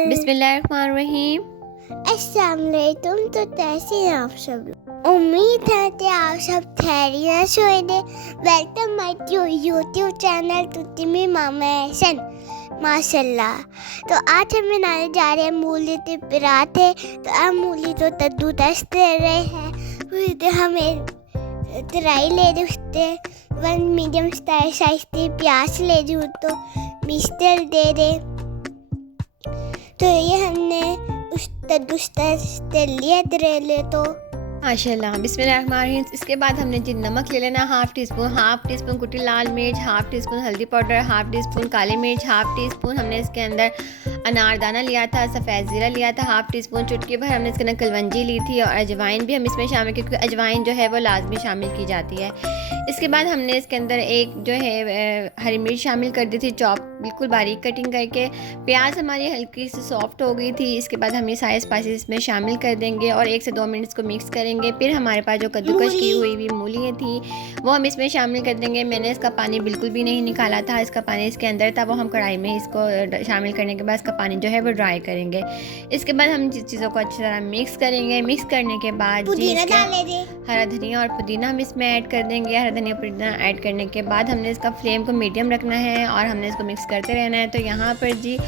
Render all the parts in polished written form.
बिस्मिल्लाहिर्रहमानिर्रहीम। अस्सलाम वालेकुम। तो कैसे हैं आप सब लोग? उम्मीद है कि आप सब खैरियत से होंगे। वेलकम माय यूट्यूब चैनल तुतिमी मामा हसन माशाल्लाह। तो आज हम बनाने जा रहे हैं मूली के पराठे। तो आप मूली तो कद्दू दस दे रहे हैं, फिर हमें तराई ले रहे उससे 1 मीडियम साइज की प्याज ले रही हूँ, तो मिक्सर दे रहे। तो ये हमने उस तेल लिया दरेले तो माशाल्लाह बिस्मिल्लाहिर्रहमानिर्रहीम। इसके बाद हमने जी नमक ले लेना हाफ़ टी स्पून कुटी लाल मिर्च, हाफ़ टी स्पून हल्दी पाउडर, हाफ़ टी स्पून काली मिर्च, हाफ़ टी स्पून हमने इसके अंदर अनारदाना लिया था, सफ़ेद ज़ीरा लिया था, हाफ़ टी स्पून चुटकी भर हमने इसके अंदर कलवंजी ली थी, और अजवाइन भी हम इसमें शामिल, क्योंकि अजवाइन जो है वो लाजमी शामिल की जाती है। इसके बाद हमने इसके अंदर एक जो है हरी मिर्च शामिल कर दी थी, चॉप बिल्कुल बारीक कटिंग करके। प्याज हमारी हल्की सी सॉफ्ट हो गई थी। इसके बाद हम ये सारे स्पाइसेस इसमें शामिल कर देंगे और 1 से 2 मिनट इसको मिक्स करेंगे। फिर हमारे पास जो कद्दूकश की हुई मूलियाँ थी वो हम इसमें शामिल कर देंगे। मैंने इसका पानी बिल्कुल भी नहीं निकाला था, इसका पानी इसके अंदर था, वो हम कढ़ाई में इसको शामिल करने के बाद इसका पानी जो है वो ड्राई करेंगे। इसके बाद हम चीज़ों को अच्छी तरह मिक्स करेंगे। मिक्स करने के बाद हरा धनिया और पुदीना हम इसमें ऐड कर देंगे। हरा धनिया पुदीना ऐड करने के बाद हमने इसका फ्लेम को मीडियम रखना है और हमने इसको मिक्स करते रहना है। तो यहाँ पर जी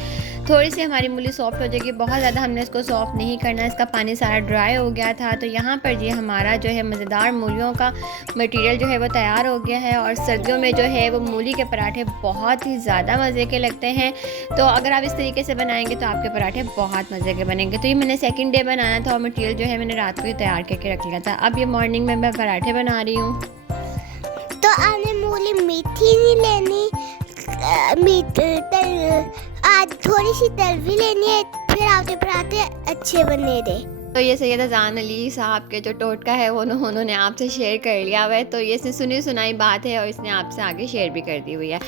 थोड़ी सी हमारी मूली सॉफ्ट हो जाएगी, बहुत ज़्यादा हमने इसको सॉफ्ट नहीं करना, इसका पानी सारा ड्राई हो गया था। तो यहाँ पर जी हमारा जो है मज़ेदार मूलियों का मटेरियल जो है वो तैयार हो गया है। और सर्दियों में जो है वो मूली के पराठे बहुत ही ज़्यादा मज़े के लगते हैं। तो अगर आप इस तरीके से बनाएंगे तो आपके पराठे बहुत मज़े के बनेंगे। तो ये मैंने सेकेंड डे बनाया था और मटेरियल जो है मैंने रात को ही तैयार करके रख लिया था। अब ये मॉर्निंग में मैं पराठे बना रही हूँ। तो आपने मूली मीठी नहीं लेनी, आज थोड़ी सी तल भी लेनी है, फिर आपके पराठे अच्छे बने रहे। तो ये सैयद अज़ान अली साहब के जो टोटका है वो उन्होंने आपसे शेयर कर लिया हुआ है। तो ये इसने सुनी सुनाई बात है और इसने आपसे आगे शेयर भी कर दी हुई है।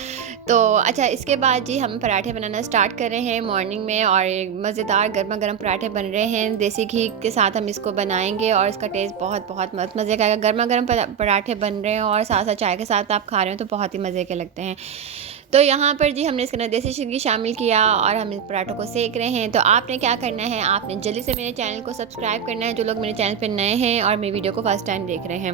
तो अच्छा, इसके बाद जी हम पराठे बनाना स्टार्ट कर रहे हैं मॉर्निंग में, और मज़ेदार गर्मा गर्म पराठे बन रहे हैं। देसी घी के साथ हम इसको बनाएंगे और इसका टेस्ट बहुत बहुत मज़े का आएगा। गर्मा गर्म पराठे बन रहे हैं और साथ साथ चाय के साथ आप खा रहे हो तो बहुत ही मज़े के लगते हैं। तो यहाँ पर जी हमने इसके अंदर देसी घी शामिल किया और हम इस पराठों को सेक रहे हैं। तो आपने क्या करना है, आपने जल्दी से मेरे चैनल को सब्सक्राइब करना है, जो लोग मेरे चैनल पर नए हैं और मेरी वीडियो को फर्स्ट टाइम देख रहे हैं।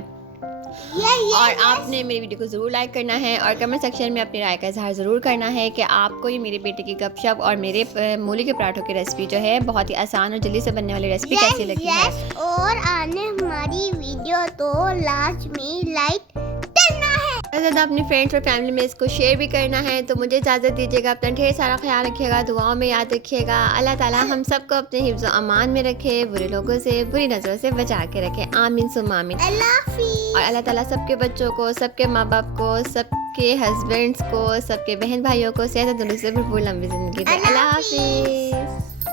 और आपने मेरी वीडियो को ज़रूर लाइक करना है और कमेंट सेक्शन में अपनी राय का इजहार ज़रूर करना है कि आपको ये मेरे बेटे की गपशप और मेरे मूली के पराठों की रेसिपी जो है बहुत ही आसान और जल्दी से बनने वाली रेसिपी कैसी लगी है। और आने हमारी वीडियो तो लाजमी लाइक करना है, ज़्यादा अपनी फ्रेंड्स और फैमिली में इसको शेयर भी करना है। तो मुझे इजाज़त दीजिएगा, अपना ढेर सारा ख्याल रखिएगा, दुआओं में याद रखिएगा। अल्लाह ताला हम सबको अपने हिफ्ज़ और अमान में रखे, बुरे लोगों से बुरी नज़रों से बचा के रखे। आमीन सुम्मा आमीन। और अल्लाह ताला सबके बच्चों को, सबके माँ बाप को, सबके हस्बैंड्स को, सबके बहन भाइयों को सेहत तंदुरुस्ती से भरपूर लंबी ज़िंदगी दे। अल्लाह हाफिज़।